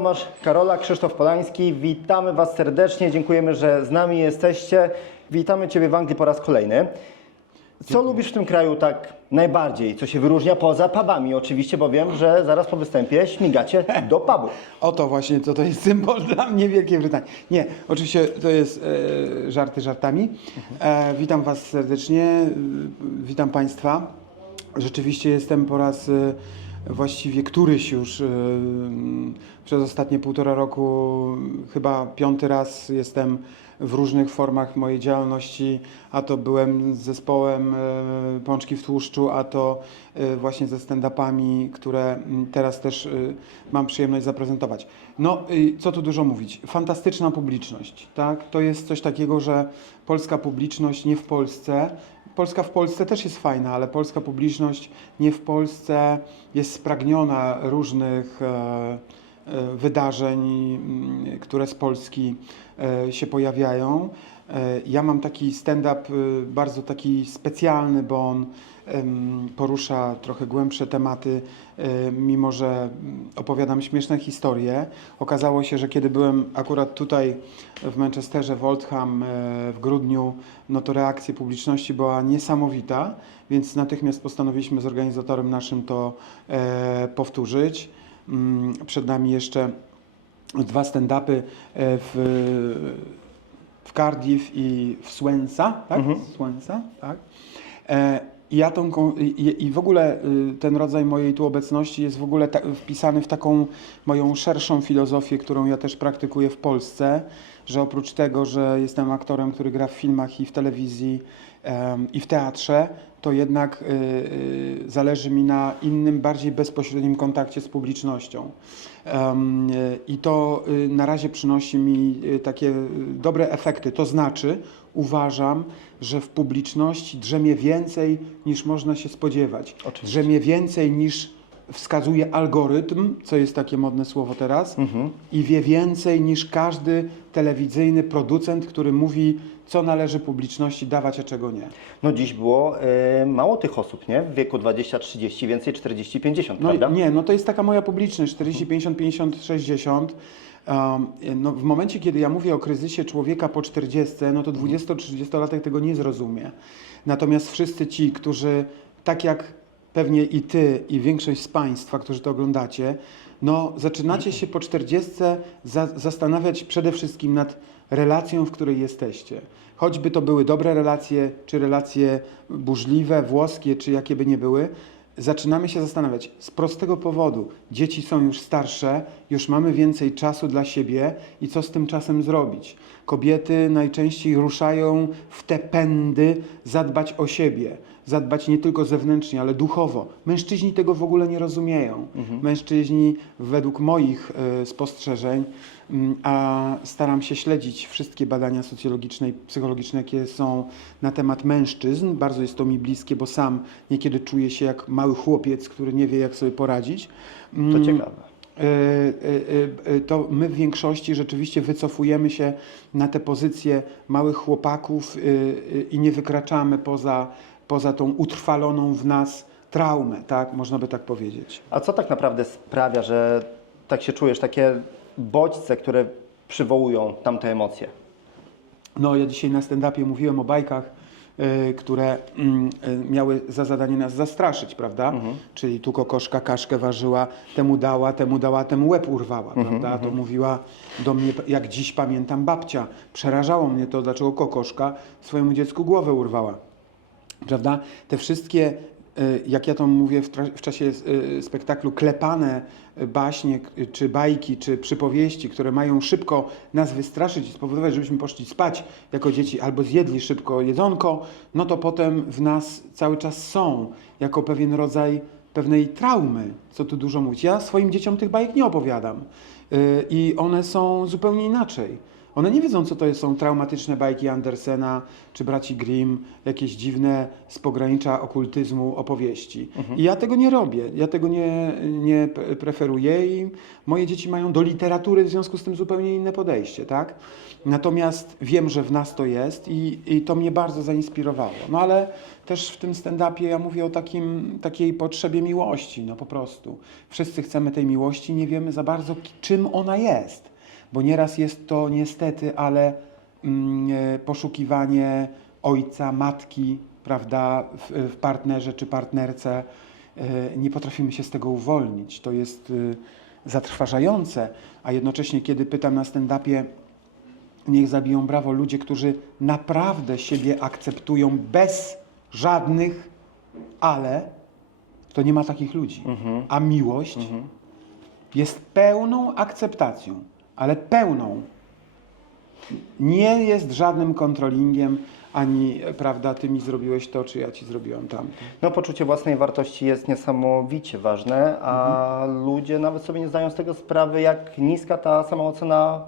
Tomasz Karola, Krzysztof Polański. Witamy Was serdecznie, dziękujemy, że z nami jesteście. Witamy Ciebie w Anglii po raz kolejny. Co lubisz w tym kraju tak najbardziej? Co się wyróżnia poza pubami oczywiście, bo wiem, że zaraz po występie śmigacie do pubu. Oto właśnie to, to jest symbol dla mnie Wielkiej Brytanii. Nie, oczywiście to jest e, żarty żartami. E, witam Was serdecznie, e, witam Państwa. Rzeczywiście jestem po raz e, właściwie któryś już e, przez ostatnie półtora roku, chyba piąty raz jestem w różnych formach mojej działalności, a to byłem z zespołem e, Pączki w Tłuszczu, a to e, właśnie ze stand-upami, które mm, teraz też e, mam przyjemność zaprezentować. No, co tu dużo mówić, fantastyczna publiczność, tak? To jest coś takiego, że polska publiczność nie w Polsce, Polska w Polsce też jest fajna, ale polska publiczność nie w Polsce jest spragniona różnych e, wydarzeń, mm, które z Polski e, się pojawiają. E, Ja mam taki stand-up bardzo taki specjalny, bo on porusza trochę głębsze tematy, e, mimo że mm, opowiadam śmieszne historie. Okazało się, że kiedy byłem akurat tutaj w Manchesterze, w Oldham e, w grudniu, no to reakcja publiczności była niesamowita, więc natychmiast postanowiliśmy z organizatorem naszym to e, powtórzyć. Mm, Przed nami jeszcze dwa stand-upy e, w, w Cardiff i w Swansea, tak? Swansea, tak? E, I ja tą, i, w ogóle y, ten rodzaj mojej tu obecności jest w ogóle ta, wpisany w taką moją szerszą filozofię, którą ja też praktykuję w Polsce, że oprócz tego, że jestem aktorem, który gra w filmach i w telewizji em, i w teatrze, to jednak y, y, zależy mi na innym, bardziej bezpośrednim kontakcie z publicznością. Y, I to na razie przynosi mi takie dobre efekty. To znaczy, uważam, że w publiczności drzemie więcej niż można się spodziewać. Oczywiście. Drzemie więcej niż wskazuje algorytm, co jest takie modne słowo teraz, i wie więcej niż każdy telewizyjny producent, który mówi, co należy publiczności dawać, a czego nie. No dziś było e, mało tych osób, nie? W wieku 20-30, więcej 40-50, No prawda? nie, no to jest taka moja publiczność, 40, 50, 50, 60. Um, no w momencie, kiedy ja mówię o kryzysie człowieka po 40, no to 20-30-latek tego nie zrozumie. Natomiast wszyscy ci, którzy tak jak pewnie i ty, i większość z Państwa, którzy to oglądacie, no zaczynacie się po 40 za, zastanawiać przede wszystkim nad relacją, w której jesteście. Choćby to były dobre relacje, czy relacje burzliwe, włoskie, czy jakie by nie były, zaczynamy się zastanawiać z prostego powodu. Dzieci są już starsze, już mamy więcej czasu dla siebie i co z tym czasem zrobić? Kobiety najczęściej ruszają w te pędy zadbać o siebie, zadbać nie tylko zewnętrznie, ale duchowo. Mężczyźni tego w ogóle nie rozumieją. Mężczyźni, według moich e, spostrzeżeń, mm, a staram się śledzić wszystkie badania socjologiczne i psychologiczne, jakie są na temat mężczyzn. Bardzo jest to mi bliskie, bo sam niekiedy czuję się jak mały chłopiec, który nie wie, jak sobie poradzić. To Mm, ciekawe. e, e, to my w większości rzeczywiście wycofujemy się na te pozycje małych chłopaków e, e, i nie wykraczamy poza, poza tą utrwaloną w nas traumę, tak? Można by tak powiedzieć. A co tak naprawdę sprawia, że tak się czujesz, takie bodźce, które przywołują tamte emocje? No, ja dzisiaj na stand-upie mówiłem o bajkach, y, które mm, y, miały za zadanie nas zastraszyć, prawda? Czyli tu kokoszka kaszkę ważyła, temu dała, temu dała, temu łeb urwała, prawda? To mówiła do mnie, jak dziś pamiętam, babcia. Przerażało mnie to, dlaczego kokoszka swojemu dziecku głowę urwała. Prawda? Te wszystkie, y, jak ja to mówię w, w czasie y, spektaklu, klepane y, baśnie, czy bajki, czy przypowieści, które mają szybko nas wystraszyć i spowodować, żebyśmy poszli spać jako dzieci albo zjedli szybko jedzonko, no to potem w nas cały czas są jako pewien rodzaj pewnej traumy, co tu dużo mówić. Ja swoim dzieciom tych bajek nie opowiadam i one są zupełnie inaczej. One nie wiedzą, co to są traumatyczne bajki Andersena czy braci Grimm, jakieś dziwne z pogranicza okultyzmu opowieści. I ja tego nie robię, ja tego nie, nie pre- preferuję i moje dzieci mają do literatury w związku z tym zupełnie inne podejście, tak? Natomiast wiem, że w nas to jest i, i to mnie bardzo zainspirowało. No ale też w tym stand-upie ja mówię o takim, takiej potrzebie miłości, no po prostu. Wszyscy chcemy tej miłości, nie wiemy za bardzo, czym ona jest. Bo nieraz jest to niestety, ale mm, e, poszukiwanie ojca, matki, prawda, w, w partnerze czy partnerce. E, Nie potrafimy się z tego uwolnić. To jest zatrważające, a jednocześnie, kiedy pytam na stand-upie, niech zabiją brawo ludzie, którzy naprawdę siebie akceptują bez żadnych ale, to nie ma takich ludzi. A miłość jest pełną akceptacją, ale pełną. Nie jest żadnym kontrolingiem, ani, prawda, ty mi zrobiłeś to, czy ja ci zrobiłam tamto. No, poczucie własnej wartości jest niesamowicie ważne, a ludzie nawet sobie nie zdają z tego sprawy, jak niska ta samoocena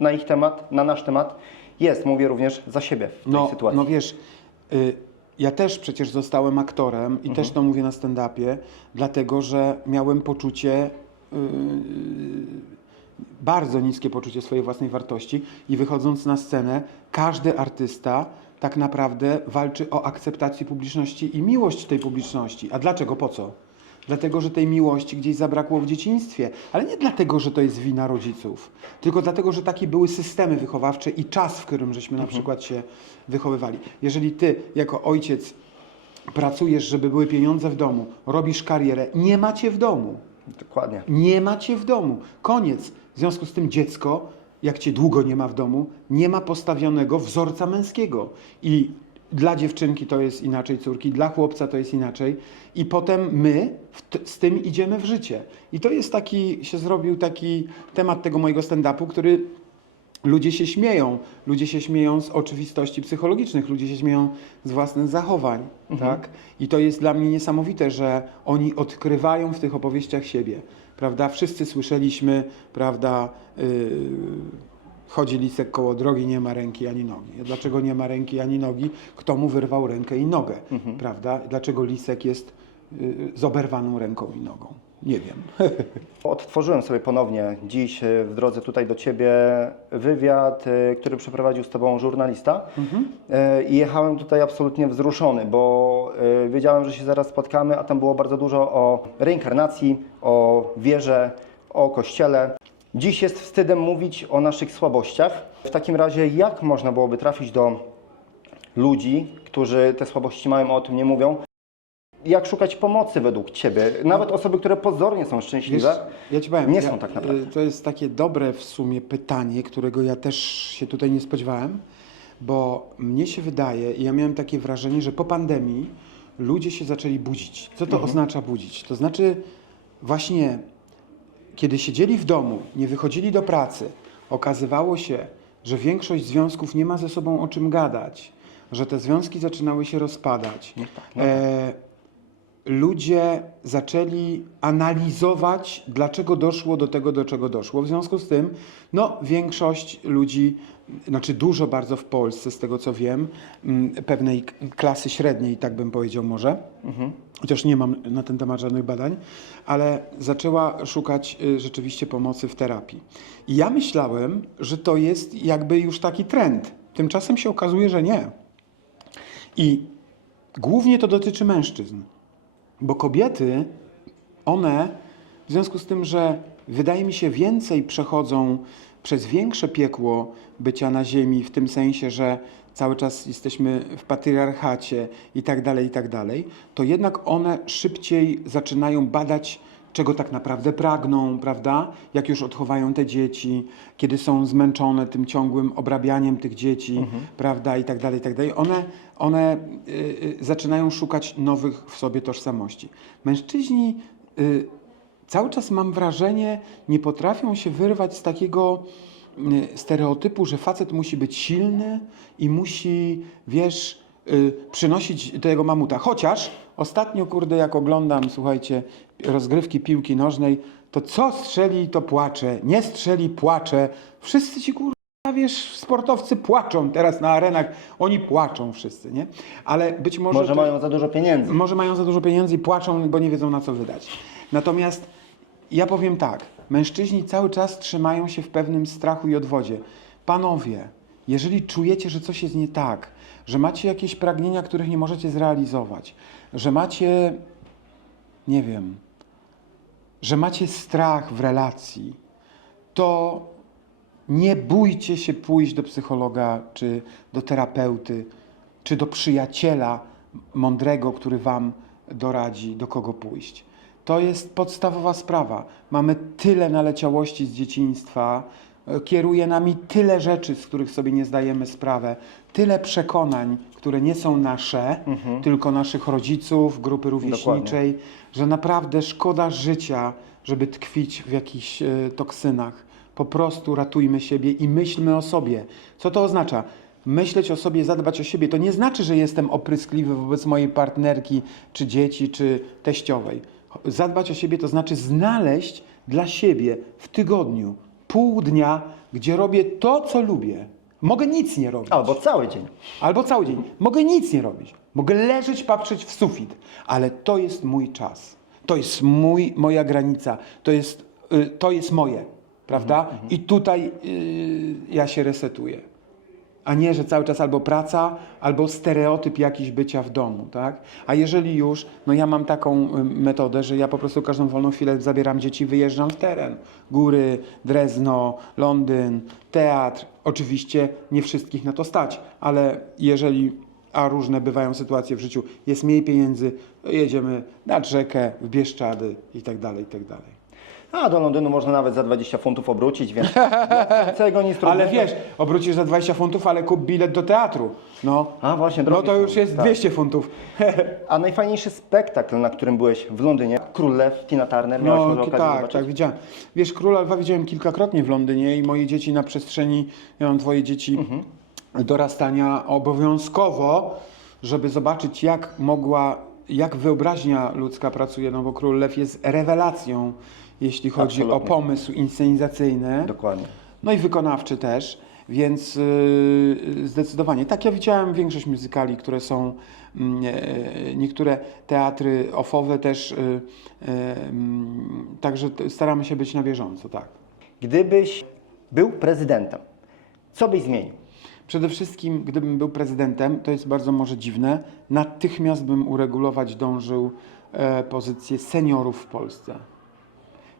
na ich temat, na nasz temat jest. Mówię również za siebie w tej No, sytuacji. no wiesz, y, ja też przecież zostałem aktorem i też to mówię na stand-upie, dlatego że miałem poczucie, y, bardzo niskie poczucie swojej własnej wartości i wychodząc na scenę, każdy artysta tak naprawdę walczy o akceptację publiczności i miłość tej publiczności. A dlaczego? Po co? Dlatego, że tej miłości gdzieś zabrakło w dzieciństwie, ale nie dlatego, że to jest wina rodziców, tylko dlatego, że takie były systemy wychowawcze i czas, w którym żeśmy na przykład się wychowywali. Jeżeli ty jako ojciec pracujesz, żeby były pieniądze w domu, robisz karierę, nie macie w domu. Dokładnie. Nie macie w domu. Koniec. W związku z tym dziecko, jak cię długo nie ma w domu, nie ma postawionego wzorca męskiego. I dla dziewczynki to jest inaczej, córki, dla chłopca to jest inaczej. I potem my z tym idziemy w życie. I to jest taki, się zrobił taki temat tego mojego stand-upu, który Ludzie się śmieją. Ludzie się śmieją z oczywistości psychologicznych, ludzie się śmieją z własnych zachowań. Tak? I to jest dla mnie niesamowite, że oni odkrywają w tych opowieściach siebie. Prawda? Wszyscy słyszeliśmy, prawda, yy, chodzi lisek koło drogi, nie ma ręki ani nogi. Dlaczego nie ma ręki ani nogi? Kto mu wyrwał rękę i nogę? Prawda? Dlaczego lisek jest yy, z oberwaną ręką i nogą? Nie wiem. Odtworzyłem sobie ponownie dziś e, w drodze tutaj do Ciebie wywiad, e, który przeprowadził z Tobą żurnalista E, i jechałem tutaj absolutnie wzruszony, bo wiedziałem, że się zaraz spotkamy, a tam było bardzo dużo o reinkarnacji, o wierze, o Kościele. Dziś jest wstydem mówić o naszych słabościach. W takim razie jak można byłoby trafić do ludzi, którzy te słabości mają, a o tym nie mówią? Jak szukać pomocy według Ciebie? Nawet osoby, które pozornie są szczęśliwe, Wiesz, ja ci powiem, nie ja, są tak naprawdę. y, To jest takie dobre w sumie pytanie, którego ja też się tutaj nie spodziewałem, bo mnie się wydaje, i ja miałem takie wrażenie, że po pandemii ludzie się zaczęli budzić. Co to oznacza budzić? To znaczy właśnie, kiedy siedzieli w domu, nie wychodzili do pracy, okazywało się, że większość związków nie ma ze sobą o czym gadać, że te związki zaczynały się rozpadać. E, ludzie zaczęli analizować, dlaczego doszło do tego, do czego doszło. W związku z tym, no, większość ludzi, znaczy dużo bardzo w Polsce, z tego co wiem, mm, pewnej klasy średniej, tak bym powiedział może, chociaż nie mam na ten temat żadnych badań, ale zaczęła szukać y, rzeczywiście pomocy w terapii. I ja myślałem, że to jest jakby już taki trend. Tymczasem się okazuje, że nie. I głównie to dotyczy mężczyzn. Bo kobiety, one, w związku z tym, że wydaje mi się więcej przechodzą przez większe piekło bycia na ziemi, w tym sensie, że cały czas jesteśmy w patriarchacie i tak dalej, i tak dalej, to jednak one szybciej zaczynają badać, czego tak naprawdę pragną, prawda? Jak już odchowają te dzieci, kiedy są zmęczone tym ciągłym obrabianiem tych dzieci, prawda? I tak dalej, i tak dalej. One, one y, y, zaczynają szukać nowych w sobie tożsamości. Mężczyźni y, cały czas mam wrażenie, nie potrafią się wyrwać z takiego y, stereotypu, że facet musi być silny i musi, wiesz, przynosić tego mamuta. Chociaż ostatnio, kurde, jak oglądam, słuchajcie, rozgrywki piłki nożnej, to co strzeli, to płacze, nie strzeli, płacze. Wszyscy ci, kurde, wiesz, sportowcy płaczą teraz na arenach, oni płaczą wszyscy, nie? Ale być może. Może to- mają za dużo pieniędzy. może mają za dużo pieniędzy i płaczą, bo nie wiedzą na co wydać. Natomiast ja powiem tak, mężczyźni cały czas trzymają się w pewnym strachu i odwodzie. Panowie, jeżeli czujecie, że coś jest nie tak, że macie jakieś pragnienia, których nie możecie zrealizować, że macie, nie wiem, że macie strach w relacji, to nie bójcie się pójść do psychologa, czy do terapeuty, czy do przyjaciela mądrego, który wam doradzi, do kogo pójść. To jest podstawowa sprawa. Mamy tyle naleciałości z dzieciństwa, kieruje nami tyle rzeczy, z których sobie nie zdajemy sprawę, tyle przekonań, które nie są nasze, tylko naszych rodziców, grupy rówieśniczej, że naprawdę szkoda życia, żeby tkwić w jakichś e, toksynach. Po prostu ratujmy siebie i myślmy o sobie. Co to oznacza? Myśleć o sobie, zadbać o siebie, to nie znaczy, że jestem opryskliwy wobec mojej partnerki, czy dzieci, czy teściowej. Zadbać o siebie to znaczy znaleźć dla siebie w tygodniu pół dnia, gdzie robię to, co lubię. Mogę nic nie robić. Albo cały dzień. Albo cały dzień. Mogę nic nie robić. Mogę leżeć, patrzeć w sufit, ale to jest mój czas. To jest mój, moja granica. To jest, y, to jest moje, prawda? I tutaj y, ja się resetuję. A nie, że cały czas albo praca, albo stereotyp jakiś bycia w domu, tak? A jeżeli już, no ja mam taką y, metodę, że ja po prostu każdą wolną chwilę zabieram dzieci wyjeżdżam w teren. Góry, Drezno, Londyn, teatr. Oczywiście nie wszystkich na to stać, ale jeżeli, a różne bywają sytuacje w życiu, jest mniej pieniędzy, jedziemy nad rzekę, w Bieszczady i tak dalej, i tak dalej. A do Londynu można nawet za 20 funtów obrócić, więc całego nic Ale trudnego. wiesz, obrócisz za 20 funtów, ale kup bilet do teatru. No, A właśnie, no to już jest tak. 200 funtów. A najfajniejszy spektakl, na którym byłeś w Londynie, Król Lew, Tina Turner, miałeś No okazję tak, zobaczyć? tak, widziałem. Wiesz, Króla Lwa widziałem kilkakrotnie w Londynie i moje dzieci na przestrzeni, ja mam twoje dzieci, dorastania obowiązkowo, żeby zobaczyć jak mogła, jak wyobraźnia ludzka pracuje, no bo Król Lew jest rewelacją, jeśli chodzi Absolutnie. o pomysł inscenizacyjny. Dokładnie. No i wykonawczy też, więc yy, zdecydowanie. Tak, ja widziałem większość muzykali, które są, mm, e, niektóre teatry ofowe też, y, y, mm, także staramy się być na bieżąco, tak. Gdybyś był prezydentem, co byś zmienił? Przede wszystkim, gdybym był prezydentem, to jest bardzo może dziwne, natychmiast bym uregulować dążył e, pozycję seniorów w Polsce.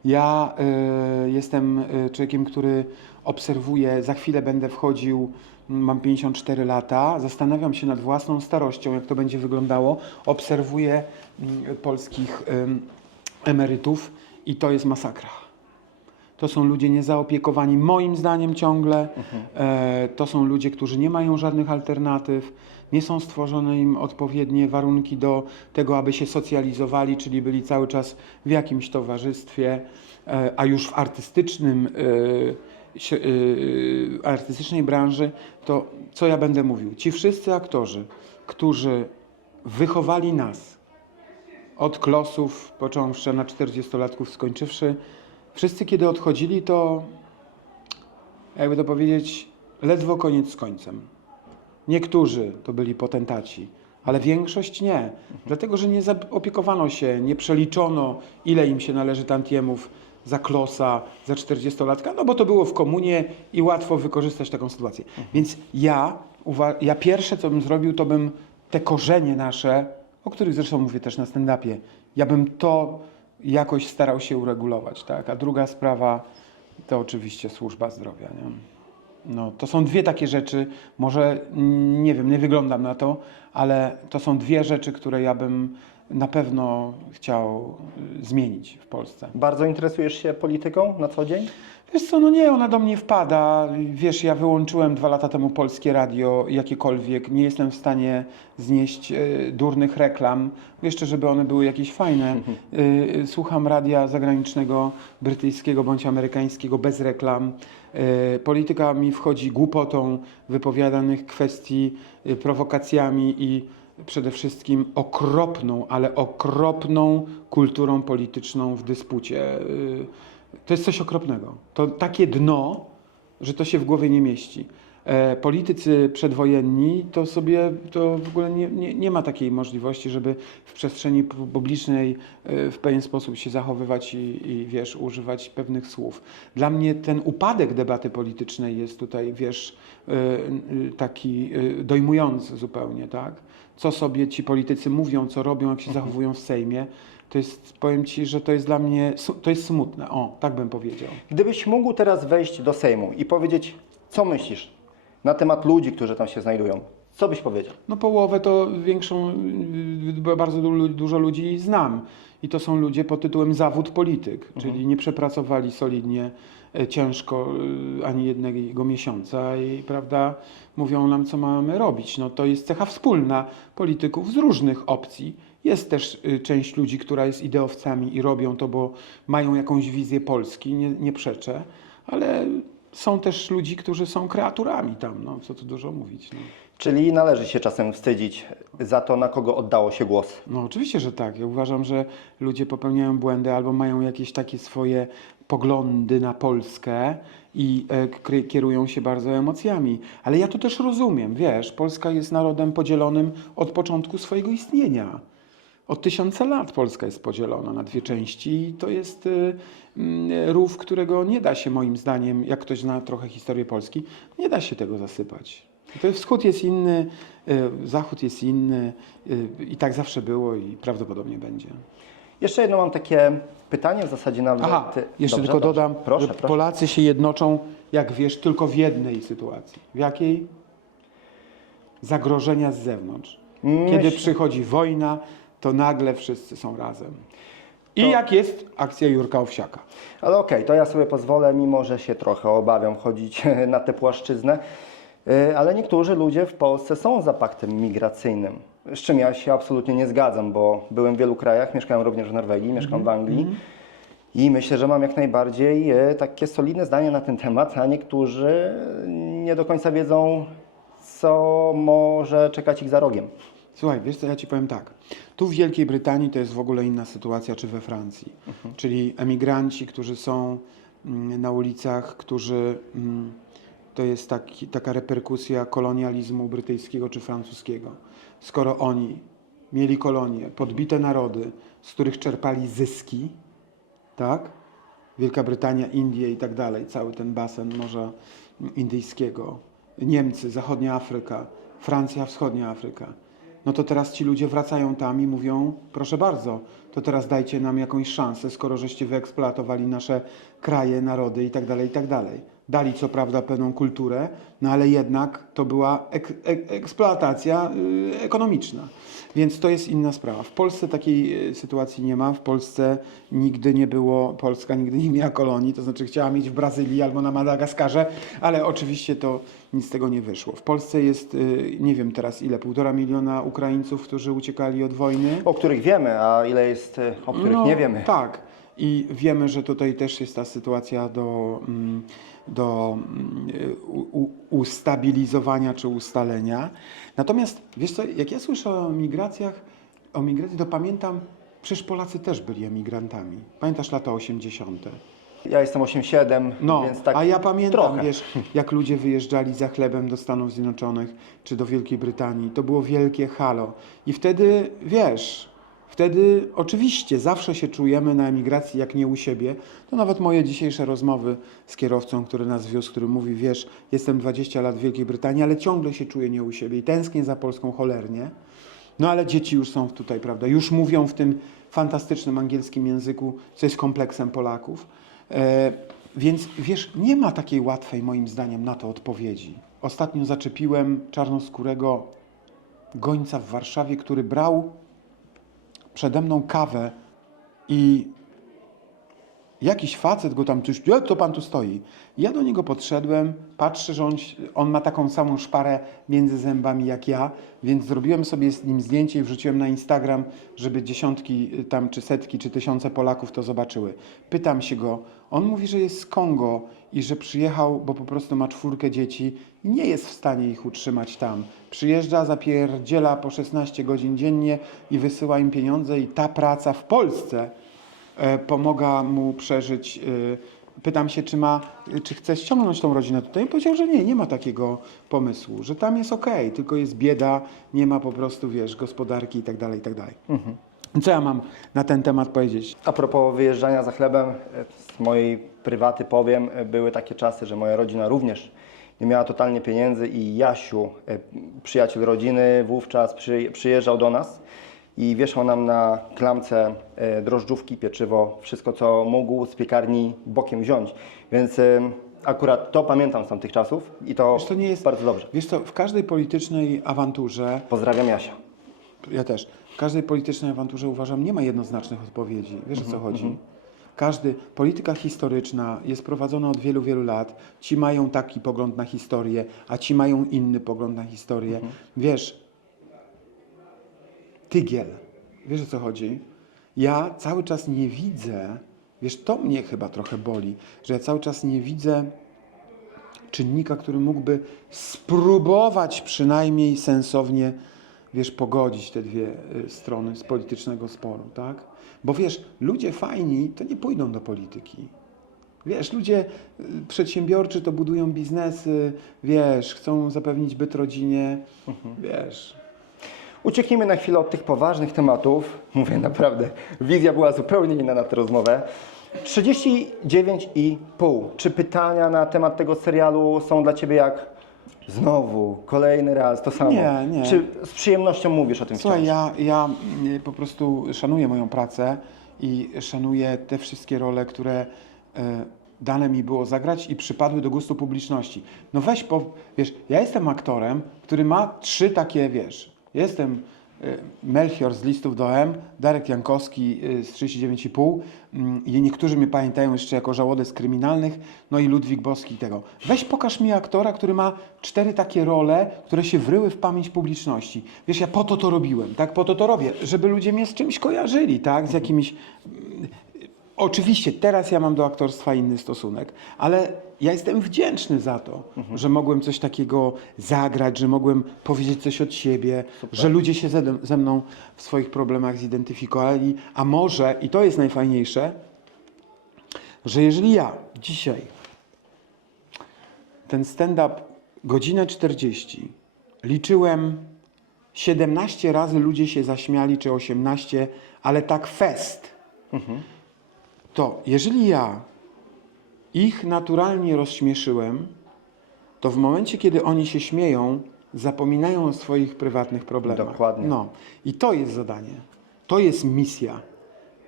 Ja e, jestem e, człowiekiem, który obserwuje, za chwilę będę wchodził, mam 54 lata, zastanawiam się nad własną starością, jak to będzie wyglądało, obserwuję m, polskich em, emerytów i to jest masakra. To są ludzie niezaopiekowani, moim zdaniem ciągle. E, to są ludzie, którzy nie mają żadnych alternatyw, nie są stworzone im odpowiednie warunki do tego, aby się socjalizowali, czyli byli cały czas w jakimś towarzystwie, e, a już w artystycznym, e, e, artystycznej branży, to co ja będę mówił? Ci wszyscy aktorzy, którzy wychowali nas, od klosów, począwszy na 40-latków skończywszy, wszyscy kiedy odchodzili, to jakby to powiedzieć, ledwo koniec z końcem. Niektórzy to byli potentaci, ale większość nie. Dlatego, że nie zaopiekowano się, nie przeliczono, ile im się należy tantiemów za klosa, za 40-latka, no bo to było w komunie i łatwo wykorzystać taką sytuację. Więc ja, ja pierwsze, co bym zrobił, to bym te korzenie nasze, o których zresztą mówię też na stand-upie, ja bym to jakoś starał się uregulować, tak? A druga sprawa to oczywiście służba zdrowia, nie? No, to są dwie takie rzeczy, może mm, nie wiem, nie wyglądam na to, ale to są dwie rzeczy, które ja bym na pewno chciał y, zmienić w Polsce. Bardzo interesujesz się polityką na co dzień? Wiesz co, no nie, ona do mnie wpada. Wiesz, ja wyłączyłem dwa lata temu polskie radio, jakiekolwiek. Nie jestem w stanie znieść e, durnych reklam. Jeszcze, żeby one były jakieś fajne. E, słucham radia zagranicznego, brytyjskiego bądź amerykańskiego bez reklam. E, polityka mi wchodzi głupotą wypowiadanych kwestii, prowokacjami i przede wszystkim okropną, ale okropną kulturą polityczną w dyspucie. E, to jest coś okropnego. To takie dno że to się w głowie nie mieści. E, politycy przedwojenni to sobie to w ogóle nie, nie, nie ma takiej możliwości, żeby w przestrzeni pu- publicznej e, w pewien sposób się zachowywać i, i wiesz, używać pewnych słów. Dla mnie ten upadek debaty politycznej jest tutaj, wiesz, e, taki dojmujący zupełnie, tak? Co sobie ci politycy mówią, co robią, jak się zachowują w Sejmie. To jest, powiem ci, że to jest dla mnie, to jest smutne. O, tak bym powiedział. Gdybyś mógł teraz wejść do Sejmu i powiedzieć, co myślisz na temat ludzi, którzy tam się znajdują, co byś powiedział? No połowę to większą, y, bardzo du- dużo ludzi znam. I to są ludzie pod tytułem zawód polityk, czyli nie przepracowali solidnie, e, ciężko y, ani jednego miesiąca i prawda, mówią nam, co mamy robić. No to jest cecha wspólna polityków z różnych opcji. Jest też y, część ludzi, która jest ideowcami i robią to, bo mają jakąś wizję Polski, nie, nie przeczę, ale są też ludzi, którzy są kreaturami tam, no co tu dużo mówić. No. Czyli należy się czasem wstydzić za to, na kogo oddało się głos. No oczywiście, że tak. Ja uważam, że ludzie popełniają błędy albo mają jakieś takie swoje poglądy na Polskę i e, kierują się bardzo emocjami. Ale ja to też rozumiem, wiesz, Polska jest narodem podzielonym od początku swojego istnienia. Od tysiąca lat Polska jest podzielona na dwie części i to jest y, mm, rów, którego nie da się moim zdaniem, jak ktoś zna trochę historię Polski, nie da się tego zasypać. To jest, wschód jest inny, y, zachód jest inny y, i tak zawsze było i prawdopodobnie będzie. Jeszcze jedno mam takie pytanie, w zasadzie nawet... Aha, jeszcze Dobrze, tylko dobrze. dodam, Proszę, że proszę. Polacy się jednoczą, jak wiesz, tylko w jednej sytuacji. W jakiej? Zagrożenia z zewnątrz. Kiedy Myślę- przychodzi wojna, to nagle wszyscy są razem. I To- jak jest akcja Jurka Owsiaka. Ale okej, to ja sobie pozwolę, mimo że się trochę obawiam chodzić na tę płaszczyznę, Yy, ale niektórzy ludzie w Polsce są za paktem migracyjnym. Z czym ja się absolutnie nie zgadzam, bo byłem w wielu krajach, mieszkałem również w Norwegii, mieszkam w Anglii i myślę, że mam jak najbardziej e, takie solidne zdanie na ten temat, a niektórzy nie do końca wiedzą, co może czekać ich za rogiem. Słuchaj, wiesz co, ja ci powiem tak. Tu w Wielkiej Brytanii to jest w ogóle inna sytuacja, czy we Francji. Czyli emigranci, którzy są mm, na ulicach, którzy. mm, To jest taki, taka reperkusja kolonializmu brytyjskiego czy francuskiego. Skoro oni mieli kolonie, podbite narody, z których czerpali zyski, tak? Wielka Brytania, Indie i tak dalej, cały ten basen Morza Indyjskiego, Niemcy, Zachodnia Afryka, Francja, Wschodnia Afryka. No to teraz ci ludzie wracają tam i mówią, proszę bardzo, to teraz dajcie nam jakąś szansę, skoro żeście wyeksploatowali nasze kraje, narody i tak Dali co prawda pewną kulturę, no ale jednak to była ek, ek, eksploatacja y, ekonomiczna. Więc to jest inna sprawa. W Polsce takiej y, sytuacji nie ma. W Polsce nigdy nie było, Polska nigdy nie miała kolonii, to znaczy chciała mieć w Brazylii albo na Madagaskarze, ale oczywiście to nic z tego nie wyszło. W Polsce jest, y, nie wiem teraz ile, półtora miliona Ukraińców, którzy uciekali od wojny. O których wiemy, a ile jest, o których No, nie wiemy. Tak. I wiemy, że tutaj też jest ta sytuacja do, mm, do mm, ustabilizowania czy ustalenia. Natomiast wiesz co, jak ja słyszę o migracjach, o migracji, to pamiętam, przecież Polacy też byli emigrantami. Pamiętasz lata 80. Ja jestem 8,7, No, więc tak a ja pamiętam, trochę. wiesz, jak ludzie wyjeżdżali za chlebem do Stanów Zjednoczonych czy do Wielkiej Brytanii. To było wielkie halo. I wtedy, wiesz, wtedy oczywiście zawsze się czujemy na emigracji jak nie u siebie. To nawet moje dzisiejsze rozmowy z kierowcą, który nas wiózł, który mówi, wiesz, jestem 20 lat w Wielkiej Brytanii, ale ciągle się czuję nie u siebie i tęsknię za Polską cholernie. No ale dzieci już są tutaj, prawda? Już mówią w tym fantastycznym angielskim języku, co jest kompleksem Polaków. E, więc wiesz, nie ma takiej łatwej moim zdaniem na to odpowiedzi. Ostatnio zaczepiłem czarnoskórego gońca w Warszawie, który brał przede mną kawę i jakiś facet go tam coś, jak to pan tu stoi? Ja do niego podszedłem, patrzę, że on, on ma taką samą szparę między zębami jak ja, więc zrobiłem sobie z nim zdjęcie i wrzuciłem na Instagram, żeby dziesiątki y, tam, czy setki, czy tysiące Polaków to zobaczyły. Pytam się go, on mówi, że jest z Kongo i że przyjechał, bo po prostu ma czwórkę dzieci i nie jest w stanie ich utrzymać tam. Przyjeżdża, zapierdziela po 16 godzin dziennie i wysyła im pieniądze i ta praca w Polsce e, pomaga mu przeżyć pytam się, czy ma, czy chce ściągnąć tą rodzinę tutaj. I powiedział, że nie, nie ma takiego pomysłu, że tam jest okej, tylko jest bieda, nie ma po prostu, wiesz, gospodarki i tak dalej, i tak dalej. Co ja mam na ten temat powiedzieć? A propos wyjeżdżania za chlebem, e, z mojej prywaty powiem, e, były takie czasy, że moja rodzina również nie miała totalnie pieniędzy i Jasiu, e, przyjaciel rodziny, wówczas przy, przyjeżdżał do nas i wieszał nam na klamce e, drożdżówki, pieczywo, wszystko co mógł z piekarni bokiem wziąć. Więc e, akurat to pamiętam z tamtych czasów i to, Wiesz, to nie jest- bardzo dobrze. Wiesz co, w każdej politycznej awanturze Pozdrawiam Jasia. Ja też. W każdej politycznej awanturze uważam, nie ma jednoznacznych odpowiedzi. Wiesz o co chodzi? Każdy, polityka historyczna jest prowadzona od wielu, wielu lat. Ci mają taki pogląd na historię, a ci mają inny pogląd na historię. Wiesz, tygiel. Wiesz o co chodzi? Ja cały czas nie widzę, wiesz, to mnie chyba trochę boli, że ja cały czas nie widzę czynnika, który mógłby spróbować przynajmniej sensownie, wiesz, pogodzić te dwie y, strony z politycznego sporu, tak? Bo wiesz, ludzie fajni to nie pójdą do polityki. Wiesz, ludzie y, przedsiębiorczy to budują biznesy, wiesz, chcą zapewnić byt rodzinie, wiesz. Ucieknijmy na chwilę od tych poważnych tematów. Mówię naprawdę, wizja była zupełnie inna na tę rozmowę. 39,5. Czy pytania na temat tego serialu są dla Ciebie jak znowu, kolejny raz to samo? Nie, nie. Czy z przyjemnością mówisz o tym Słuchaj, wciąż? ja, ja y, po prostu szanuję moją pracę i szanuję te wszystkie role, które y, dane mi było zagrać i przypadły do gustu publiczności. No weź, po, wiesz, ja jestem aktorem, który ma trzy takie, wiesz, jestem y, Melchior z Listów do M, Darek Jankowski y, z 39,5 mm, i niektórzy mnie pamiętają jeszcze jako żałodę z kryminalnych, no i Ludwik Boski tego. Weź pokaż mi aktora, który ma cztery takie role, które się wryły w pamięć publiczności. Wiesz, ja po to to robiłem, tak, po to to robię, żeby ludzie mnie z czymś kojarzyli, tak, z jakimiś Oczywiście teraz ja mam do aktorstwa inny stosunek, ale ja jestem wdzięczny za to, że mogłem coś takiego zagrać, że mogłem powiedzieć coś od siebie, że ludzie się ze, ze mną w swoich problemach zidentyfikowali, a może, i to jest najfajniejsze, że jeżeli ja dzisiaj ten stand-up godzinę 40 liczyłem 17 razy ludzie się zaśmiali, czy 18, ale tak fest to jeżeli ja ich naturalnie rozśmieszyłem, to w momencie, kiedy oni się śmieją, zapominają o swoich prywatnych problemach. Dokładnie. No. I to jest zadanie. To jest misja.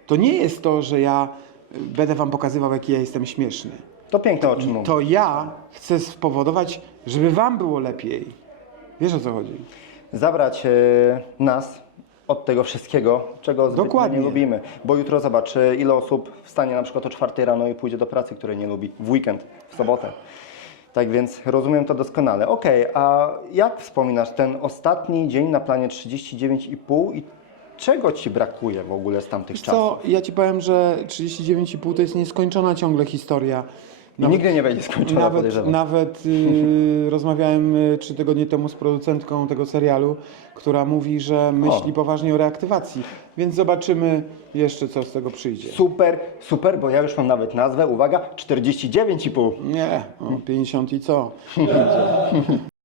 To nie jest to, że ja y, będę wam pokazywał, jaki ja jestem śmieszny. To piękne o czym mówisz. To ja chcę spowodować, żeby wam było lepiej. Wiesz o co chodzi? Zabrać e, nas od tego wszystkiego, czego Dokładnie. nie lubimy. Bo jutro zobacz, e, ile osób wstanie na przykład o 4 rano i pójdzie do pracy, której nie lubi, w weekend, w sobotę. Tak więc rozumiem to doskonale. Okej, a jak wspominasz ten ostatni dzień na planie 39,5 i czego Ci brakuje w ogóle z tamtych czasów? Co, ja ci powiem, że 39,5 to jest nieskończona ciągle historia. I nigdy nie będzie skończona, Nawet, nawet y, rozmawiałem y, trzy tygodnie temu z producentką tego serialu, która mówi, że myśli O. poważnie o reaktywacji. Więc zobaczymy jeszcze, co z tego przyjdzie. Super, super, bo ja już mam nawet nazwę, uwaga, 49,5. Nie, o, 50 i co?